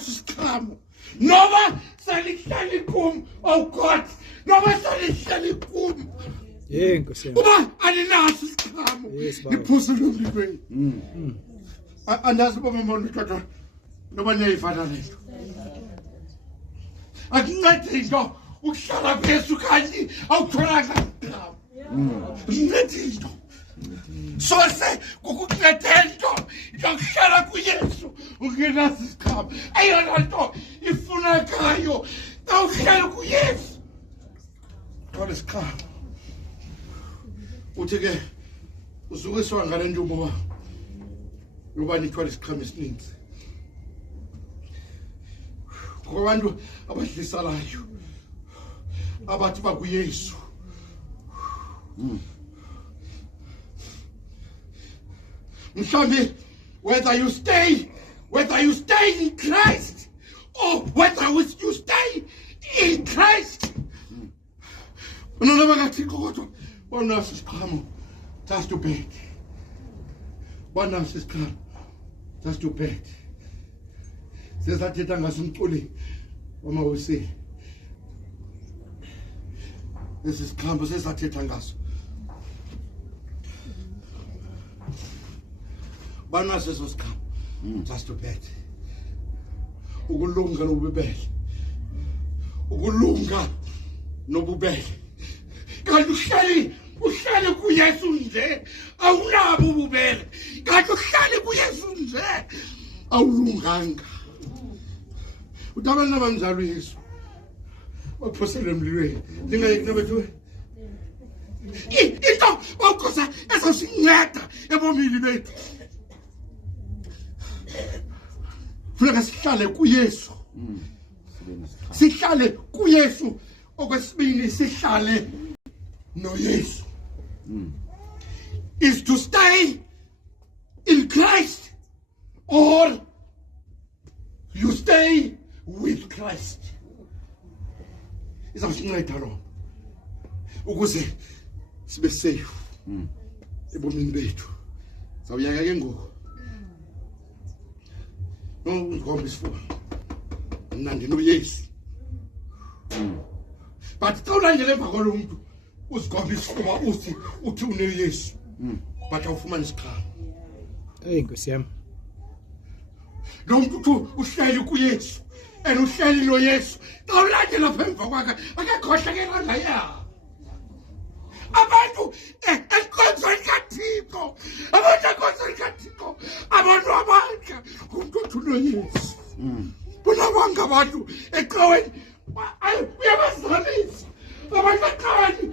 awunaso isiqhamo noma salihlali kum oh God noma salihlali kum Nkosi yami. uba alinaso isiqhamo iphuzu lomlweni andazi baba kodwa noba niyayifana lento akuncede into ukuhlala phezu kanye awutholanga isiqhamo akuncede into sose kukunceda into yokuhlala kuYesu ungenazo isiqhamo ayona nto ifunekayo awuhlala kuYesu thola isiqhamo uthi ke uzukiswa ngale ntombi yoba nithwala isiqhamo esininzi kwabantu abadlisalayo abathi bakuYesu mhlawumbe whether you stay in Christ or whether you stay in Christ unonoma kaThixo kodwa banaso isiqhamo just to bed banaso isiqhamo just to bed sesathetha ngaso umculi wamawuseni esi siqhamo sesathetha ngaso banaso eso siqhamo just to bed ukulunga nobubele ukulunga nobubele kanti uhlale kuYesu nje awunabo ububele kanti uhlale kuYesu nje awulunganga utabana bamzalo Yesu waphosele emlilweni ndingayekho bethu into bawukhosa esasinceda ebomini bethu funeka sihlale kuYesu sihlale kuYesu okwesibili sihlale noYesu is to stay in Christ or you stay with Christ izawusinceda lo ukuze sibe safe ebomini bethu zawuyaka ke ngoku ngombe isifuba mina ndinoYesu but xa ulandele emva kwalo muntu uzigombe isifuba uthi uneYesu but awufumani isiqhamo Nkosi yami. lo muntu uhleli kuYesu uhleli noYesu xa ulandela phambi kwakhe akakhohlakela ngaya abantu enkonzweni kaThixo abantu abadla umuntu othi unoYesu bunabanga abantu eqaweni uyabazalisa abantu eqaweni